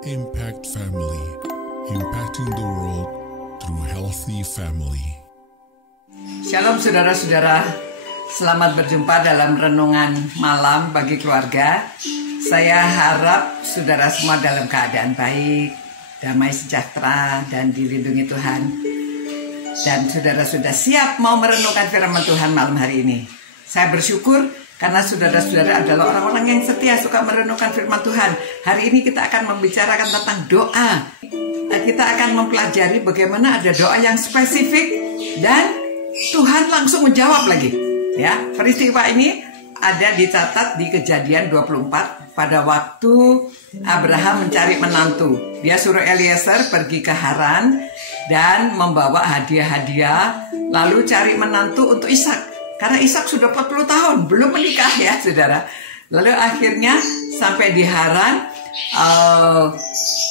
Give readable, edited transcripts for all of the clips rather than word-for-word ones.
Impact Family, impacting the world through healthy family. Shalom saudara-saudara, selamat berjumpa dalam renungan malam bagi keluarga. Saya harap saudara semua dalam keadaan baik, damai sejahtera, dan dilindungi Tuhan. Dan saudara sudah siap mau merenungkan firman Tuhan malam hari ini. Saya bersyukur karena saudara-saudara adalah orang-orang yang setia suka merenungkan firman Tuhan. Hari ini kita akan membicarakan tentang doa. Kita akan mempelajari bagaimana ada doa yang spesifik dan Tuhan langsung menjawab lagi. Ya, peristiwa ini ada dicatat di Kejadian 24 pada waktu Abraham mencari menantu. Dia suruh Eliezer pergi ke Haran dan membawa hadiah-hadiah lalu cari menantu untuk Ishak. Karena Ishak sudah 40 tahun, belum menikah ya saudara. Lalu akhirnya sampai di Haran,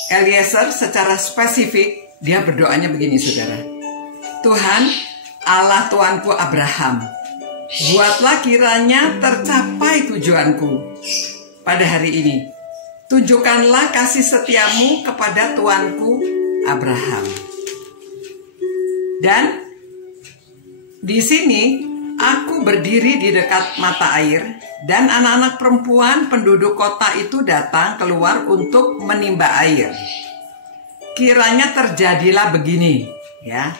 Eliezer secara spesifik, dia berdoanya begini saudara. Tuhan, Allah Tuanku Abraham, buatlah kiranya tercapai tujuanku pada hari ini. Tunjukkanlah kasih setiamu kepada Tuanku Abraham. Dan di sini, aku berdiri di dekat mata air dan anak-anak perempuan penduduk kota itu datang keluar untuk menimba air. Kiranya terjadilah begini, ya.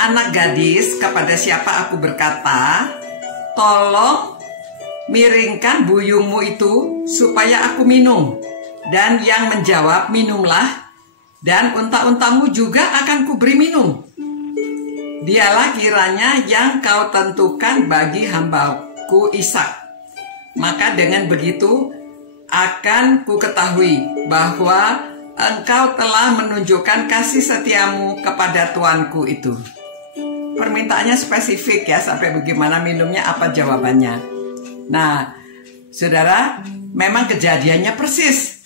Anak gadis kepada siapa aku berkata, tolong miringkan buyungmu itu supaya aku minum. Dan yang menjawab, minumlah, dan unta-untamu juga akan kuberi minum. Dialah kiranya yang kau tentukan bagi hambaku Ishak. Maka dengan begitu akan ku ketahui bahwa engkau telah menunjukkan kasih setiamu kepada tuanku itu. Permintaannya spesifik ya, sampai bagaimana minumnya, apa jawabannya. Nah, saudara, memang kejadiannya persis.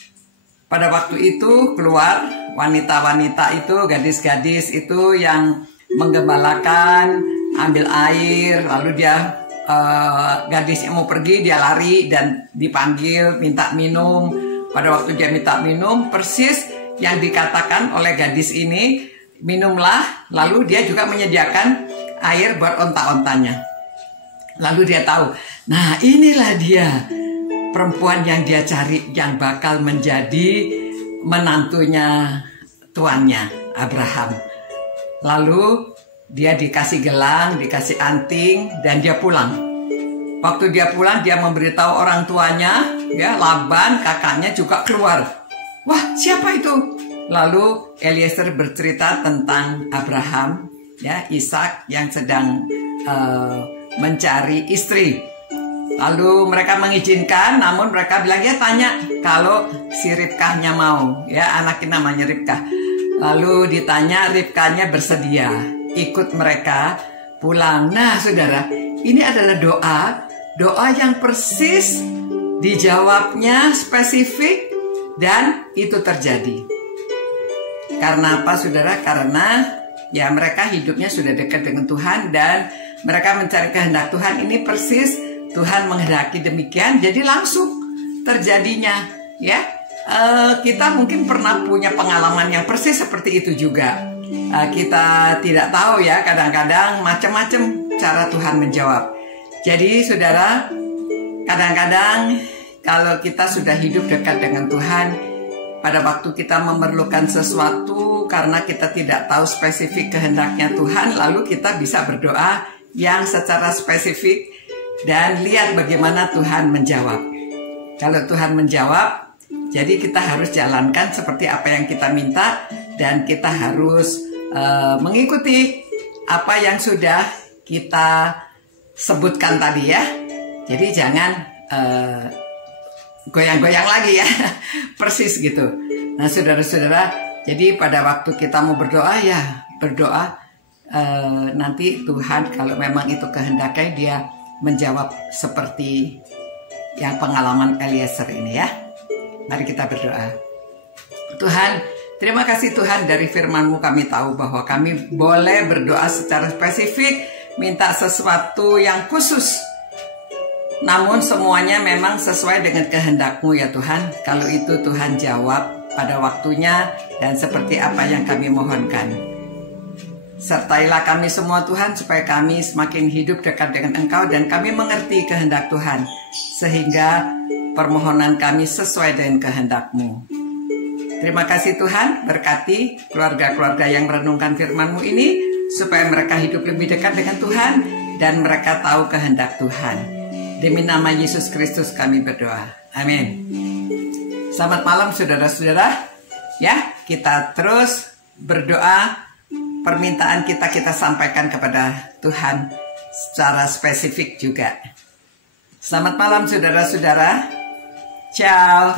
Pada waktu itu keluar wanita-wanita itu, gadis-gadis itu yang menggembalakan, ambil air, lalu dia gadis yang mau pergi, dia lari dan dipanggil minta minum. Pada waktu dia minta minum, persis yang dikatakan oleh gadis ini, minumlah. Lalu dia juga menyediakan air buat onta-ontanya. Lalu dia tahu, nah inilah dia perempuan yang dia cari, yang bakal menjadi menantunya tuannya Abraham. Lalu dia dikasih gelang, dikasih anting, dan dia pulang. Waktu dia pulang, dia memberitahu orang tuanya, ya Laban, kakaknya juga keluar. Wah, siapa itu? Lalu Eliezer bercerita tentang Abraham, ya Ishak yang sedang mencari istri. Lalu mereka mengizinkan, namun mereka bilang, ya tanya kalau si Ribkahnya mau, ya anaknya namanya Ribkah. Lalu ditanya, Ribkahnya bersedia ikut mereka pulang. Nah saudara, ini adalah doa yang persis, dijawabnya spesifik, dan itu terjadi. Karena apa saudara? Karena ya mereka hidupnya sudah dekat dengan Tuhan dan mereka mencari kehendak Tuhan. Ini persis Tuhan menghendaki demikian, jadi langsung terjadinya ya. Kita mungkin pernah punya pengalaman yang persis seperti itu juga. Kita tidak tahu ya, kadang-kadang macam-macam cara Tuhan menjawab. Jadi saudara, kadang-kadang kalau kita sudah hidup dekat dengan Tuhan, pada waktu kita memerlukan sesuatu karena kita tidak tahu spesifik kehendaknya Tuhan, lalu kita bisa berdoa yang secara spesifik dan lihat bagaimana Tuhan menjawab. Kalau Tuhan menjawab, jadi kita harus jalankan seperti apa yang kita minta dan kita harus mengikuti apa yang sudah kita sebutkan tadi ya. Jadi jangan goyang-goyang lagi ya, persis gitu. Nah saudara-saudara, jadi pada waktu kita mau berdoa ya berdoa, nanti Tuhan kalau memang itu kehendaknya dia menjawab seperti yang pengalaman Eliezer ini ya. Mari kita berdoa. Tuhan, terima kasih Tuhan, dari firman-Mu kami tahu bahwa kami boleh berdoa secara spesifik, minta sesuatu yang khusus. Namun semuanya memang sesuai dengan kehendak-Mu ya Tuhan. Kalau itu Tuhan jawab, pada waktunya dan seperti apa yang kami mohonkan. Sertailah kami semua Tuhan, supaya kami semakin hidup dekat dengan Engkau dan kami mengerti kehendak Tuhan, sehingga permohonan kami sesuai dengan kehendak-Mu. Terima kasih Tuhan, berkati keluarga-keluarga yang merenungkan firman-Mu ini, supaya mereka hidup lebih dekat dengan Tuhan dan mereka tahu kehendak Tuhan. Demi nama Yesus Kristus kami berdoa. Amin. Selamat malam saudara-saudara. Ya, kita terus berdoa. Permintaan kita sampaikan kepada Tuhan secara spesifik juga. Selamat malam saudara-saudara. Ciao.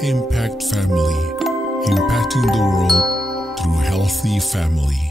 Impact Family, impacting the world through healthy family.